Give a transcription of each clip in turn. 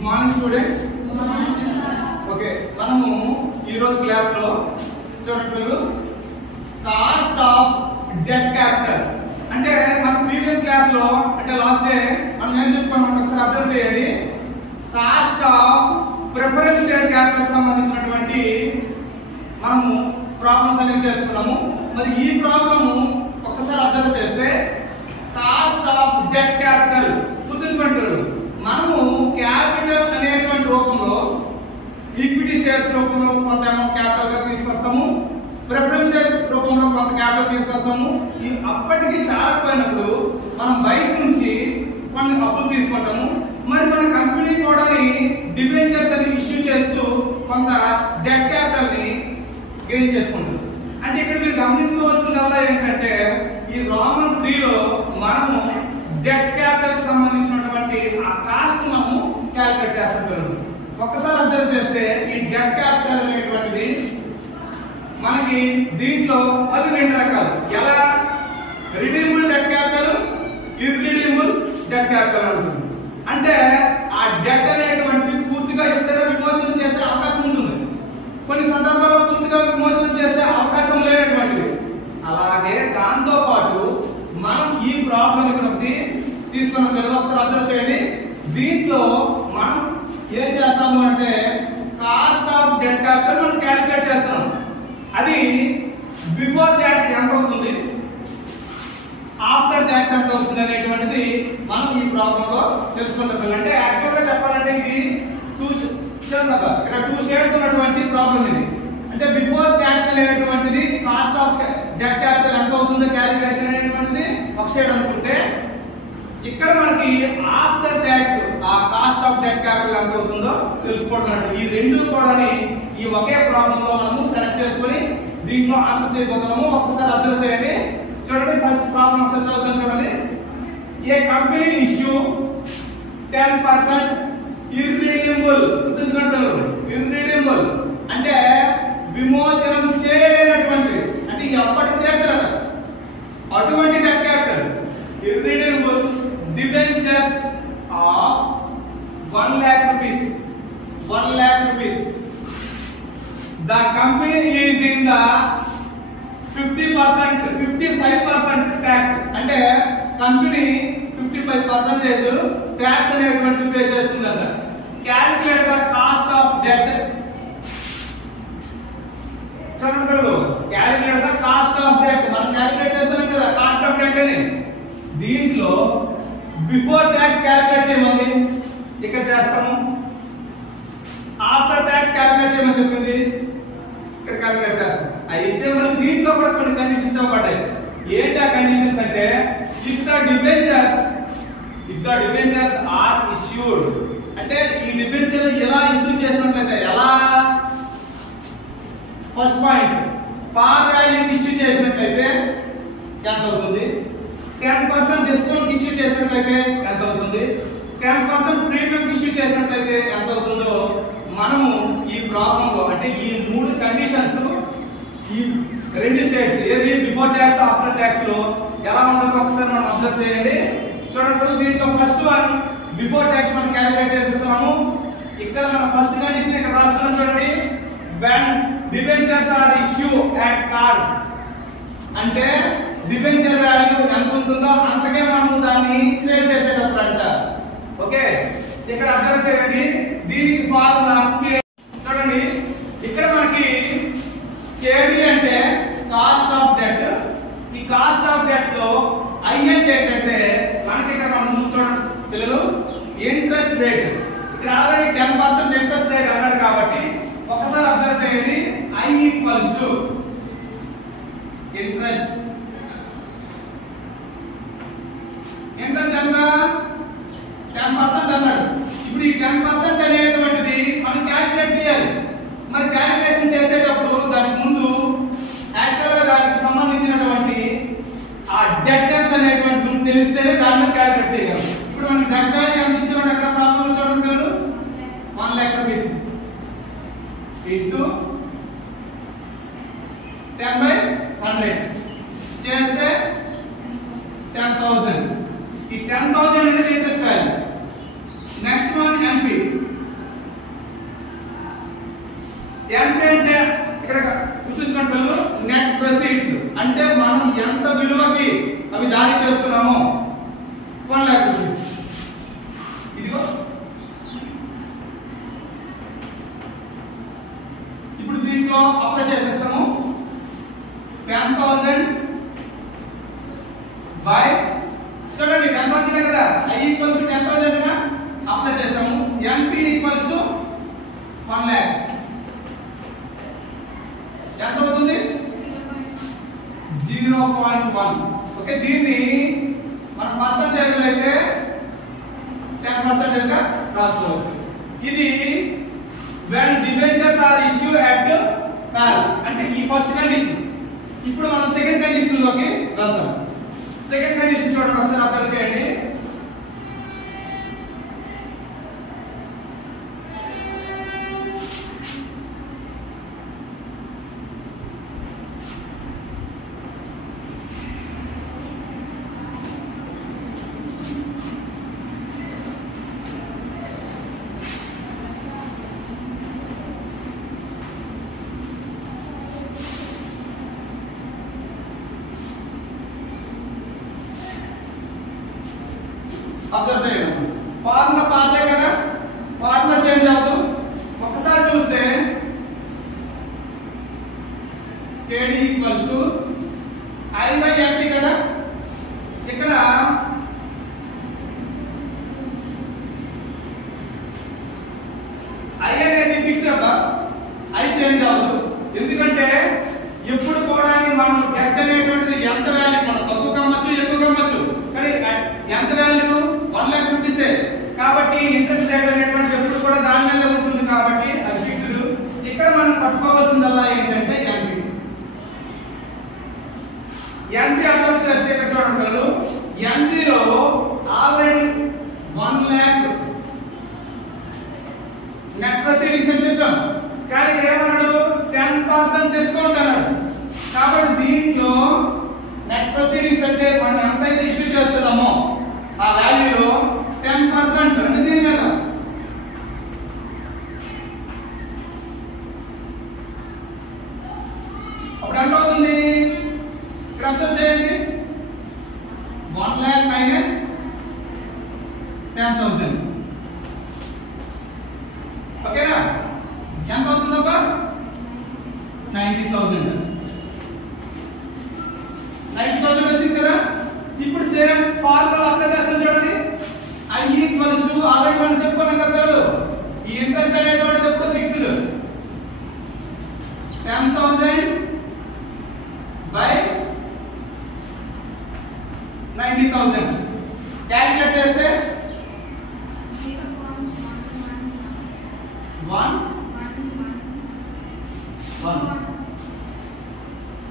Good morning students. Okay, మనము ఈ రోజు క్లాస్ లో చూడండి కాస్ట్ ఆఫ్ డెట్ క్యాపిటల్ అంటే మన ప్రీవియస్ క్లాస్ లో అంటే లాస్ట్ డే మనం ఏం చెప్పుకున్నాం ఒకసారి అబ్జర్వ్ చేయండి. Cost of preference share capital సంబంధించినటువంటి మనము ప్రాబ్లమ్స్ అనేవి చేసుకున్నాము. మరి ఈ ప్రాబ్లమ్ ఒక్కసారి అబ్జర్వ్ చేస్తే కాస్ట్ ఆఫ్ డెట్ క్యాపిటల్ గుర్తుంచుకుంటారు. మనము క్యాపిటల్ అనేటువంటి రూపంలో ఈక్విటీ షేర్స్ రూపంలో కొంత అమౌంట్ క్యాపిటల్ గా తీసుకొస్తాము, ప్రిఫరెన్స్ షేర్ రూపంలో కొంత క్యాపిటల్ తీసుకొస్తాము. ఈ అప్పటికి చాలకపోయినప్పుడు మనం బయట నుంచి కొన్ని అప్పులు తీసుకుంటాము. మరి మన కంపెనీ కూడా డిబెంచర్స్ అని ఇష్యూ చేస్తూ కొంత డెట్ క్యాపిటల్ ని గెయిన్ చేసుకుంటాం. అంటే ఇక్కడ మీరు గమనించుకోవాల్సిందల్లా ఏంటంటే ఈ రోమన్ 3 లో మనము డెట్ క్యాపిటల్ సంబంధించినటువంటి ఆ కాస్ట్ మనము క్యాలిక్యులేట్ చేస్తుంటాం. ఒక్కసారి అబ్జర్వ్ చేస్తే ఈ డెట్ క్యాపిటల్ అనేటువంటిది మనకి దీంట్లో అది రెండు రకాలు. ఎలా? Redeemable debt capital, irredeemable debt capital ఉంటుంది. అంటే ఆ డెట్ అనేటువంటిది పూర్తిగా ఎప్పుడైనా విమోచన చేసే అవకాశం ఉంటుంది, కొన్ని సందర్భాల్లో పూర్తిగా విమోచన చేసే అవకాశం లేనటువంటివి. అలాగే దాంతో పాటు మనం ఈ ప్రాబ్లం ఇక్కడ తీసుకున్న పిల్లలు ఒకసారి అబ్జర్వ్ చేయండి. దీంట్లో మనం ఏం చేస్తాము అంటే కాస్ట్ ఆఫ్ డెట్ క్యాపిటల్ మనం క్యాలిక్యులేట్ చేస్తాం. అది బిఫోర్ ట్యాక్స్ ఎంత అవుతుంది, ఆఫ్టర్ ట్యాక్స్ ఎంత అవుతుంది అనేటువంటిది మనం ఈ ప్రాబ్లం లో తెలుసుకుంటాం. అంటే యాక్చువల్ గా చెప్పాలంటే ఇది ఇక్కడ 2 షేర్స్ ఉన్నటువంటి ప్రాబ్లం ఇది. అంటే బిఫోర్ ట్యాక్స్ అనేటువంటిది కాస్ట్ ఆఫ్ డెట్ క్యాపిటల్ ఎంత అవుతుందో క్యాలిక్యులేషన్ అనేటువంటిది ఒక షేర్ అనుకుంటే, ఇక్కడ మనకి ఆఫ్టర్ ట్యాక్స్ ఆ కాస్ట్ ఆఫ్ డెట్ క్యాపిటల్ ఎంత అవుతుందో తెలుసుకోవడం. ఈ రెండు కూడా ఈ ఒకే ప్రాబ్లం లో మనము సెలెక్ట్ చేసుకొని దీంట్లో ఆన్సర్ చేయబోతున్నాము. ఒక్కసారి అబ్జర్వ్ చేయండి. చూడండి, ఫస్ట్ ప్రాబ్లం ఒకసారి చదువుతాం. చూడండి, ఏ కంపెనీ ఇష్యూ 10% ఇర్రిడీమబుల్. గుర్తుంచుకుంటారు, ఇర్రిడీమబుల్ అంటే విమోచనం చేయలేనటువంటి, అంటే ఎప్పటికి తీర్చలేదు అటువంటి debt capital. Irredeemable debentures of 1 lakh rupees. 1 lakh rupees. The company is in the 55% tax. అంటే కంపెనీ 55% ట్యాక్స్ అనేటువంటి పే చేస్తుందంట. Calculate the cost of debt. చూడండి, calculate the cost of debt. మనం క్యాలిక్యులేట్ చేస్తాం కదా కాస్ట్ ఆఫ్ డెట్ అని. దీంట్లో before tax calculate చేయమంది, ఇక్కడ చేస్తాము. ఆఫ్టర్ ట్యాక్స్ క్యాలిక్యులేట్ చేయమని చెప్పింది, ఇక్కడ క్యాలిక్యులేట్ చేస్తాం. అయితే మరి దీంట్లో కూడా కొన్ని కండిషన్స్ ఇవ్వబడ్డాయి. ఏంటి ఆ కండిషన్స్ అంటే if the debentures are issued, అంటే ఈ డిబెంచర్ ఎలా ఇష్యూ చేసినట్లయితే, ఎలా? First point, par value issue చేసినట్లయితే ఎంత అవుతుంది? 10% డిస్కౌంట్ ఇష్యూ చేసినట్లయితే ఎంత అవుతుంది? 10% ప్రీమియం ఇష్యూ చేసినట్లయితే ఎంత అవుతుందో మనము ఈ ప్రాబ్లం లో, అంటే ఈ 3 కండిషన్స్ ఈ 2 షేడ్స్ ఏది బిఫోర్ ట్యాక్స్ ఆఫ్టర్ ట్యాక్స్ లో ఎలా ఉంటుందో ఒకసారి మనం అబ్జర్వ్ చేయండి. చూడండి, దీంట్లో ఫస్ట్ వన్ బిఫోర్ ట్యాక్స్ మనం క్యాలిక్యులేట్ చేస్తున్నాము. ఇక్కడ మన ఫస్ట్ కండిషన్ ఇక్కడ రాస్తున్నాం. చూడండి, when debentures are issue at par, అంటే డిబెంచర్ వాల్యూ ఎంత ఉంటుందో అంతకే మనము దాన్ని సేల్ చేసేటప్పుడు అంట. ఓకే, ఇక్కడ అబ్జర్వ్ చేయండి. దీనికి ఫార్ములా చూడండి, ఇక్కడ మనకి కేడి అంటే కాస్ట్ ఆఫ్ డెట్. ఈ కాస్ట్ ఆఫ్ డెట్ లో ఐ అంటే ఏంటంటే మనకి ఇక్కడ మనం చూడండి పిల్లలు ఇంట్రెస్ట్ రేట్. ఇక్కడ ఆల్రెడీ 10% ఇంట్రెస్ట్ రేట్ అన్నాడు కాబట్టి ఒకసారి అబ్జర్వ్ చేయండి. I equals to interest. Interest ఎంత? 10% అన్నాడు. ఇప్పుడు ఈ 10% అనేటువంటిది మనం క్యాలిక్యులేట్ చేయాలి. మరి క్యాలిక్యులేషన్ చేసేటప్పుడు దానికి ముందు యాక్చువల్ గా దానికి సంబంధించినటువంటి ఆ డెట్ ఎంత అనేటువంటి తెలిస్తేనే దాన్ని క్యాలిక్యులేట్ చేయగలం. ఇప్పుడు మనకి డెట్ వాల్యూ ఎంత ఇచ్చాడు అక్కడ ప్రాబ్లం చూడండి పిల్లలు, 1 lakh rupees ఇంటూ 10/100 చేస్తే 10,000. ఈ 10,000 అనేది interest value. Next one MP అవి జారీ చేస్తున్నాము 1 lakh రూపీస్. ఇదిగో ఇప్పుడు దీంట్లో అప్లై చేసేస్తాము 10,000 బై చూడండి 10,000 కదా I ఈక్వల్స్ టు 10,000 కదా అప్లై చేసాము NP ఈక్వల్స్ టు 1 lakh ఎంత అవుతుంది 0.1. ఓకే దీన్ని మన పర్సంటేజ్ లో అయితే 10% గా రాసుకోవచ్చు. ఇది when debentures are issued at par అంటే ఈ ఫస్ట్ కండిషన్. ఇప్పుడు మనం సెకండ్ కండిషన్ లోకి వెళ్దాం. సెకండ్ కండిషన్ చూడండి ఒకసారి అబ్జర్వ్ చేయండి. అబ్జర్వ్ చేయండి ఫార్ములా పాతే కదా ఫార్ములా చేంజ్ అవ్వదు. ఒకసారి చూస్తే KD equals to I by NP కదా ఇక్కడ I అనేది ఫిక్స్ అబ్బా I చేంజ్ అవ్వదు. ఎందుకంటే ఎప్పుడు కూడా మనం డెట్ అనేటువంటిది ఎంత వాల్యూ మనం తక్కువ కమ్మచ్చు ఎక్కువ కమ్మచ్చు కానీ ఎంత వాల్యూ 1 lakh రూపీస్ కాబట్టి ఇంట్రెస్ట్ రేట్ అనేటువంటిది ఎప్పుడు కూడా దాని మీద ఉంటుంది కాబట్టి అది ఫిక్స్డ్. ఇక్కడ మనం పట్టుకోవాల్సిందల్లా ఏంటంటే NP అప్లై చేస్తే ఇక్కడ చూడండి పిల్లలు NP లో ఆల్రెడీ 1 lakh నెట్ ప్రొసీడింగ్స్ అని చెప్పాం కానీ ఇక్కడ ఏమన్నాడు 10% డిస్కౌంట్ అన్నాడు. కాబట్టి దీంట్లో నెట్ ప్రొసీడింగ్స్ అంటే మనం ఎంతైతే ఇష్యూ చేస్తున్నామో ఆ వాల్యూలో 10% అంటే దీని మీద అప్పుడు ఎంత అవుతుంది ఇక్కడ అబ్జర్వ్ చేయండి 1 lakh మైనస్ 10,000 ఓకేనా ఎంత అవుతుందబ్బా 90,000 వచ్చింది కదా. ఇప్పుడు సేమ్ ఫార్ములా అప్లై చేస్తాం చూడండి I ఈక్వల్స్ టు ఆల్రెడీ మనం చెప్పుకున్నాం కదా ఈ ఇంట్రెస్ట్ అనేటువంటిది ఎప్పుడు ఫిక్స్డ్ 10,000 బై 90,000 క్యాలిక్యులేట్ చేస్తే 1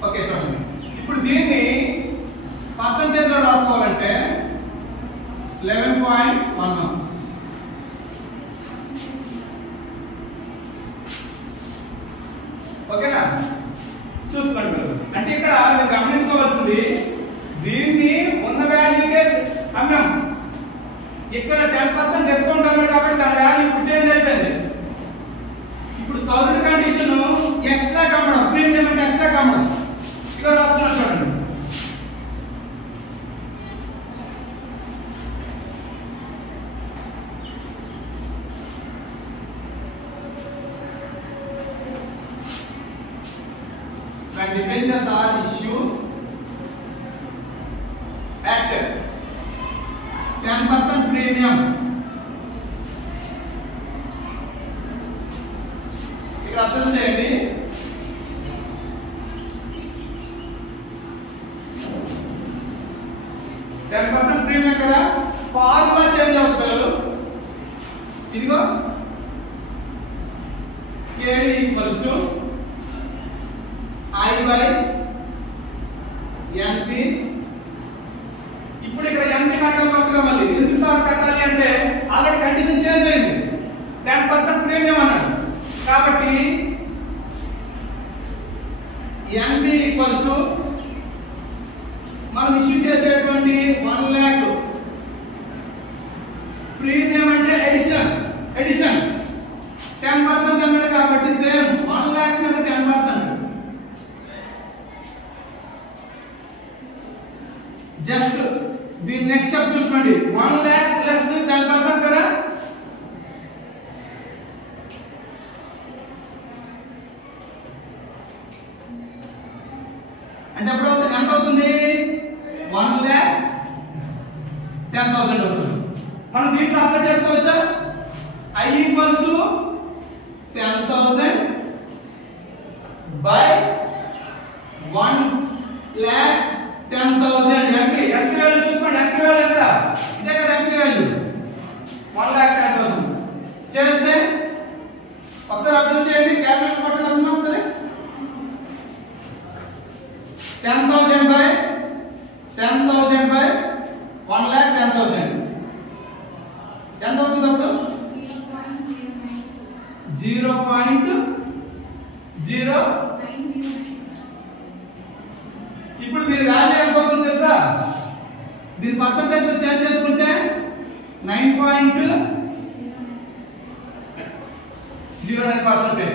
ఓకే చూడండి ఇప్పుడు దీన్ని పర్సంటేజ్ లో రాసుకోవాలంటే 11.11 ఓకేనా చూసుకోండి. అంటే ఇక్కడ మీరు గమనించుకోవాల్సింది దీన్ని ఉన్న వాల్యూకే అమ్మాం ఇక్కడ 10% డిస్కౌంట్ అన్నాడు కాబట్టి దాని వాల్యూ ఇప్పుడు చేంజ్ అయిపోయింది. ఇప్పుడు థర్డ్ కండిషన్ ఎక్స్ట్రా కమ్మడం ప్రీమియం అంటే ఎక్స్ట్రా కమ్మడం ఇక్కడ రాస్తున్నా చూడండి when debentures are issued at 10% premium ఇక్కడ అర్థం చేయండి 10% ప్రీమియం కదా ఫార్ములా చేంజ్ అవుతుంది పిల్లలు ఇదిగో KD equals to I by NP. ఇప్పుడు ఇక్కడ NP కట్టాలి కొత్తగా మళ్ళీ ఎందుకు సార్ కట్టాలి అంటే ఆల్రెడీ కండిషన్ చేంజ్ అయింది 10% ప్రీమియం అన్నాడు కాబట్టి NP ఈక్వల్స్ టు మనం ఇష్యూ చేసేటువంటి 1 lakh ప్రీమియం అంటే ఎడిషన్ 10% అన్నాడు కాబట్టి సేమ్ 1 lakh మీద 10% just 1 lakh plus 10% కదా. అంటే అప్పుడు ఎంత అవుతుంది? 1,10,000 అవుతుంది. మనం దీంట్లో అప్లై చేసుకోవచ్చా? I equals to 10,000 by 1,10,000. MP value చూసుకోండి. ఎంపీ వాల్యూ ఎంత? ఇదే కదా ఎంపీ వాల్యూ 1,10,000. చేస్తే ఒకసారి అర్థం చేయండి. క్యాల్కులేటర్ పట్టుకుందాం ఒకసారి. 10,000 by 1,10,000 ఎంత అవుతుంది అప్పుడు? 0.0. ఇప్పుడు దీని వాల్యూ ఎంత అవుతుంది తెలుసా? దీని పర్సెంటేజ్ చేంజ్ చేసుకుంటే 9.09%.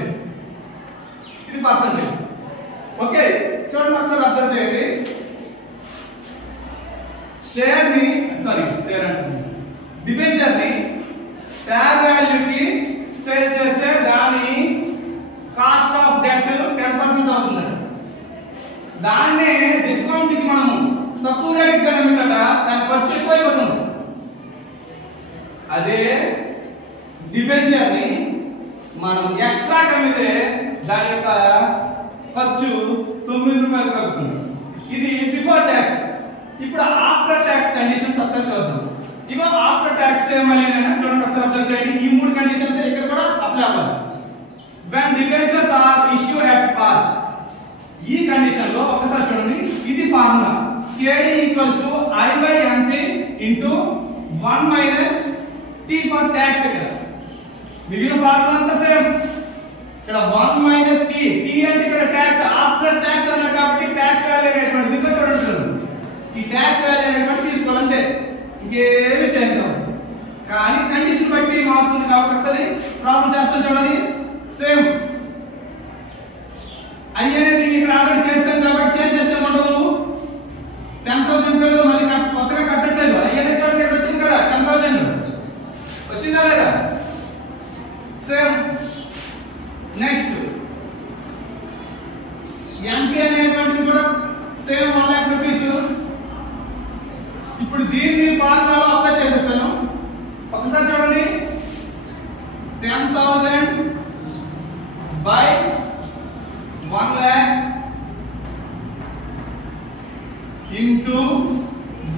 ఇది పర్సెంటేజ్. ఓకే, చూడండి ఒకసారి అబ్జర్వ్ చేయండి. షేర్ ని డిబెంచర్ ని ఫేర్ వాల్యూకి సేల్ చేస్తే దాని కాస్ట్ ఆఫ్ డెట్ 10% అవుతుంది. దాన్ని డిస్కౌంట్ కి మనము తక్కువ రేటుకి అమ్మితట దాని ఖర్చు ఎక్కువైపోతుంది. అదే డిబెంచర్ ని మనం ఎక్స్ట్రా అమ్మితే దాని యొక్క ఖర్చు 9 రూపాయలు తగ్గుతుంది. ఇది బిఫోర్ ట్యాక్స్. ఇప్పుడు ఆఫ్టర్ ట్యాక్స్ కండిషన్స్ ఒకసారి చూద్దాం. ఇగో ఆఫ్టర్ ట్యాక్స్ ఏమని చూడండి ఒకసారి అబ్జర్వ్ చేయండి. ఈ మూడు కండిషన్స్ ఇక్కడ కూడా అప్లై అవ్వాలి. when debentures are issued at par, ఈ కండిషన్ లో ఒకసారి చూడండి. ఇది formula KD equals to I by NP into 1 minus T for tax. ఇక్కడ మిగిలిన ఫార్ములా అంతా సేమ్. ఇక్కడ 1 minus T అంటే ఇక్కడ ట్యాక్స్ ఆఫ్టర్ ట్యాక్స్ అన్నారు కాబట్టి ట్యాక్స్ వాల్యూ అనేటువంటి దిశ చూడండి. ఈ ట్యాక్స్ వాల్యూ అనేటువంటి తీసుకోవాలంటే ఇంకేమి చేంజ్ అవ్వదు. కానీ కండిషన్ బట్టి మారుతుంది కాబట్టి ఒకసారి ప్రాబ్లం చేస్తాం చూడండి. సేమ్ I అనేది ఇక్కడ ఆల్రెడీ చేస్తాం కాబట్టి చేంజ్ చేస్తే ఉండదు. 10,000 పేరు మళ్ళీ కొత్తగా కట్టట్లేదు. I అనేది చూడండి ఇక్కడ వచ్చింది కదా 10,000 వచ్చిందా లేదా? సేమ్. నెక్స్ట్ NP అనేటువంటిది కూడా సేమ్ 1 lakh రూపీస్. ఇప్పుడు దీన్ని ఫార్ములాలో అప్లై చేసేస్తాను. ఒకసారి చూడండి. 10,000 by 1 lakh into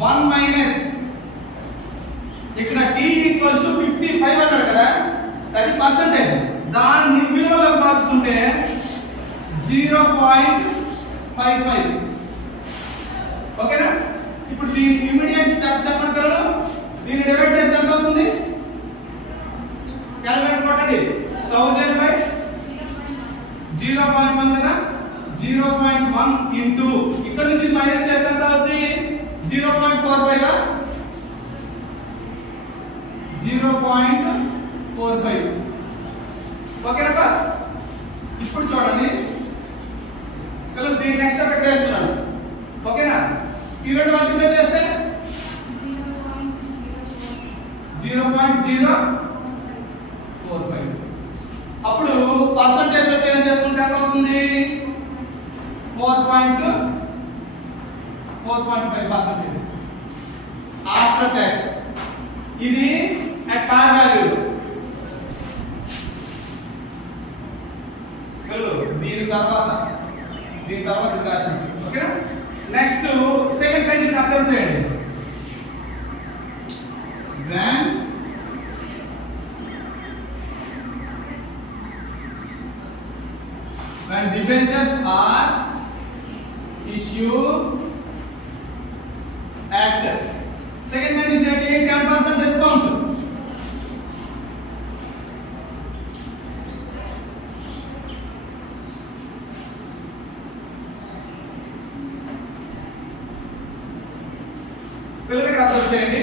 1 minus ఇక్కడ T equals to 55 అన్నాడు కదా, అది పర్సెంటేజ్. దాన్ని విలువలోకి మార్చుకుంటే 0.55. ఓకేనా? ఇప్పుడు దీని ఇమిడియట్ స్టెప్ చెప్పండి పిల్లలు. దీన్ని డివైడ్ చేస్తే ఎంత అవుతుంది? క్యాలిక్యులేటర్ కొట్టండి. 1000 by 0.1 కదా, 0.1 ఇంటూ ఇక్కడ నుంచి మైనస్ చేస్తే ఎంత అవుతుంది? 0.45 గా 0.45. ఓకేనా? ఇప్పుడు చూడండి పిల్లలు దీని నెక్స్ట్ స్టెప్ ఎక్కడ వేస్తున్నాను. ఓకేనా? ఈ రెండు మల్టిప్లై చేస్తే 0.045. అప్పుడు పర్సెంటేజ్ లో చేంజ్ చేసుకుంటే ఎంత అవుతుంది? 4.5% ఆఫ్టర్ ట్యాక్స్. ఇది అట్ పార్ వాల్యూ. దీని తర్వాత రాసింది. ఓకేనా? నెక్స్ట్ సెకండ్ కండిషన్ అబ్జర్వ్ చేయండి. when debentures are issued at second condition ఏంటి? 10% discount. పిల్లలు ఇక్కడ అబ్జర్వ్ చేయండి.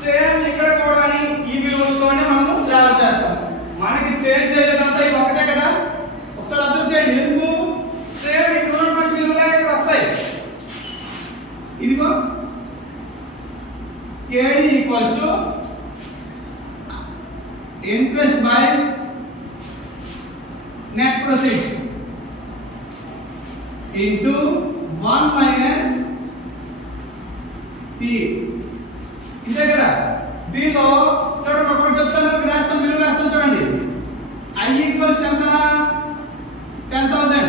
సేమ్ ఇక్కడ కూడా ఈ విలువలతోనే మనం ట్రావెల్ చేస్తాం. మనకి చేంజ్ చేయలేదంతా ఇది ఒకటే కదా. ఒకసారి అబ్జర్వ్ చేయండి. ఎందుకు? సేమ్ ఇక్కడ ఉన్నటువంటి విలువలే ఇక్కడ వస్తాయి. ఇదిగో KD equals interest by net proceeds into 1 minus T. ఇంతే కదా. దీనిలో చూడండి ఒకటి చెప్తాను, ఇక్కడ రాస్తాను, మీరు రాస్తాను చూడండి. I equals ఎంత 10,000.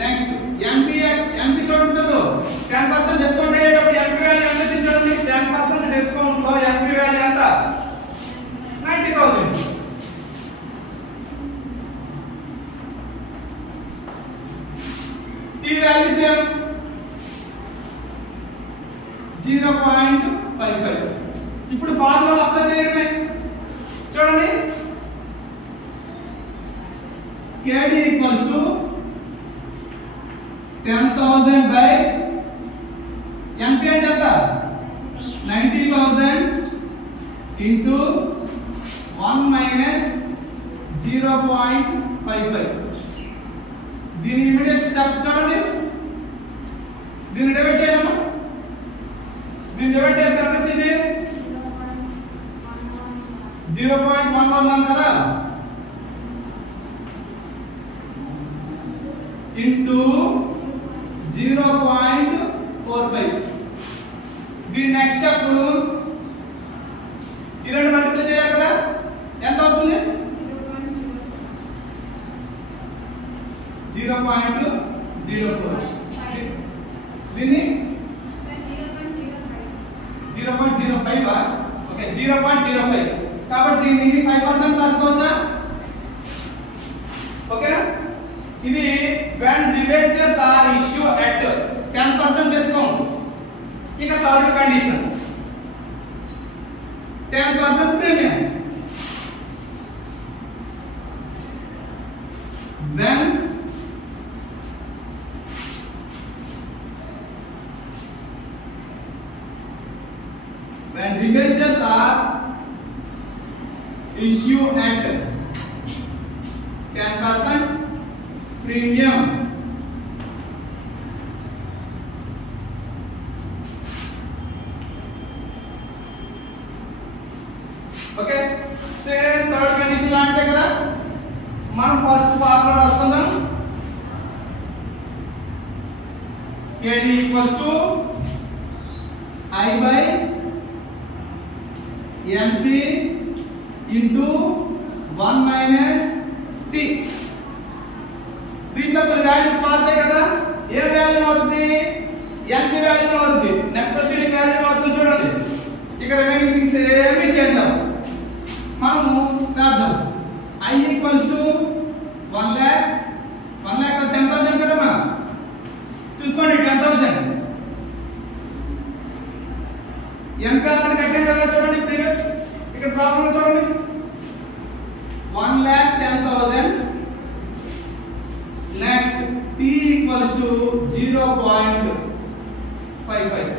నెక్స్ట్ NP చూడండి 10% డిస్కౌంట్ అయ్యేటప్పుడు NP వాల్యూ ఎంత చూడండి. 10% డిస్కౌంట్ లో NP వాల్యూ ఎంత 90,000. T value same 0.55. ఇప్పుడు ఫార్ములా అప్లై చేయడమే. చూడండి KD equals to 10,000 by NP అంటే ఎంత 90,000 into 1 minus 0.55. దీని ఇమిడియట్ స్టెప్ చూడండి. దీన్ని డివైడ్ చేయము. దీన్ని డివైడ్ చేస్తే ఎంత వచ్చింది 0.111 కదా into 0.45. దీని నెక్స్ట్ స్టెప్ ఈ రెండు మల్టిప్లై చేయాలి కదా. ఎంత అవుతుంది 0.04. దీన్ని 0.05. ఓకే 0.05. కాబట్టి దీన్ని 5% రాసుకోవచ్చా? ఓకేనా. ఇది when debentures are issued at 10% discount. ఇక third condition 10% premium. when debentures are issued at 10% premium. Okay same third condition లాంటిదే కదా. మనం ఫస్ట్ ఫార్ములా రాసుకుందాం. KD equals to I by NP into 1 minus T. దీంట్లో కొన్ని వాల్యూస్ మారుతాయి కదా. ఏ value మారుతుంది? NP వాల్యూ మారుతుంది, నెట్ ప్రొసీడింగ్ వాల్యూ మారుతుంది. చూడండి ఇక్కడ రిమైనింగ్ థింగ్స్ ఏమీ చేంజ్ అవ్వవు. మనము రాద్దాం. I equals to 1 lakh 10,000 కదమ్మా. చూసుకోండి 10,000 NP అక్కడ కట్టాం కదా. చూడండి ప్రీవియస్ ఇక్కడ ప్రాబ్లం చూడండి 1,10,000. Next T equals to 0.55.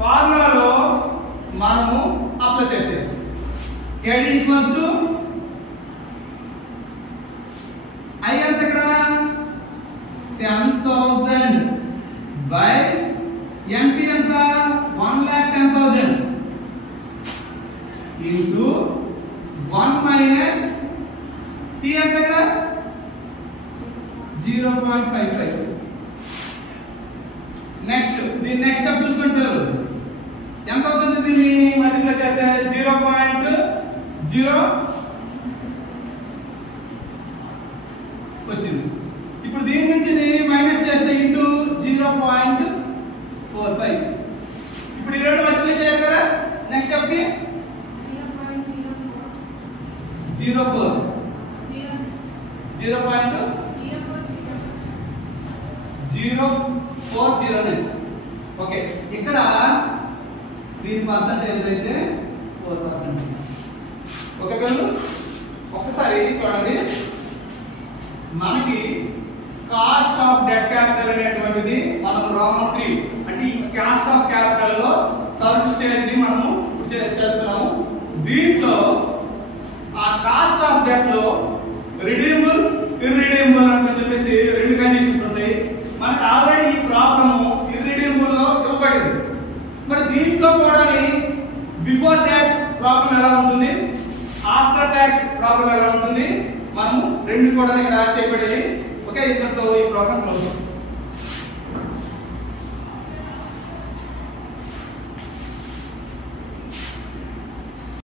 ఫార్ములాలో మనము అప్లై చేస్తాం. KD equals to I ఎంత ఇక్కడ 10,000 by NP ఎంత 1,10,000 into 1 minus T ఎంత ఇక్కడ 0.55. నెక్స్ట్ దీని నెక్స్ట్ స్టెప్ చూసుకుంటారు. ఎంత అవుతుంది? దీన్ని మల్టిప్లై చేస్తే 0.0 వచ్చింది. ఇప్పుడు దీని నుంచి మైనస్ చేస్తే ఇంటూ 0.45. ఇప్పుడు ఈ రెండు మల్టిప్లై చేయాలి కదా. నెక్స్ట్ స్టెప్ కి 0.040. ఓకే ఇక్కడ దీని పర్సెంటేజ్ అయితే 4%. ఓకే పిల్లలు ఒక్కసారి చూడండి. మనకి కాస్ట్ ఆఫ్ డెట్ క్యాపిటల్ అనేటువంటిది మనం రా మెటీరియల్ అంటే ఈ కాస్ట్ ఆఫ్ క్యాపిటల్ లో థర్డ్ స్టేజ్ ని మనము చేస్తున్నాము. దీంట్లో ఆ కాస్ట్ ఆఫ్ డెట్ లో రిడీమబుల్ ఇర్రిడీమబుల్ అని చెప్పేసి రెండు కండిషన్స్ ఉంటాయి. మనకు ఆల్రెడీ ఈ ప్రాబ్లమ్ ఇర్రిడీమబుల్ లో ఇవ్వబడింది. మరి దీంట్లో కూడా బిఫోర్ ట్యాక్స్ ప్రాబ్లం ఎలా ఉంటుంది, ఆఫ్టర్ ట్యాక్స్ ప్రాబ్లం ఎలా ఉంటుంది, మనము రెండు కూడా ఇక్కడ చేయబడేవి. ఓకే, ఇంతటితో ఈ ప్రోగ్రామ్ క్లోజ్.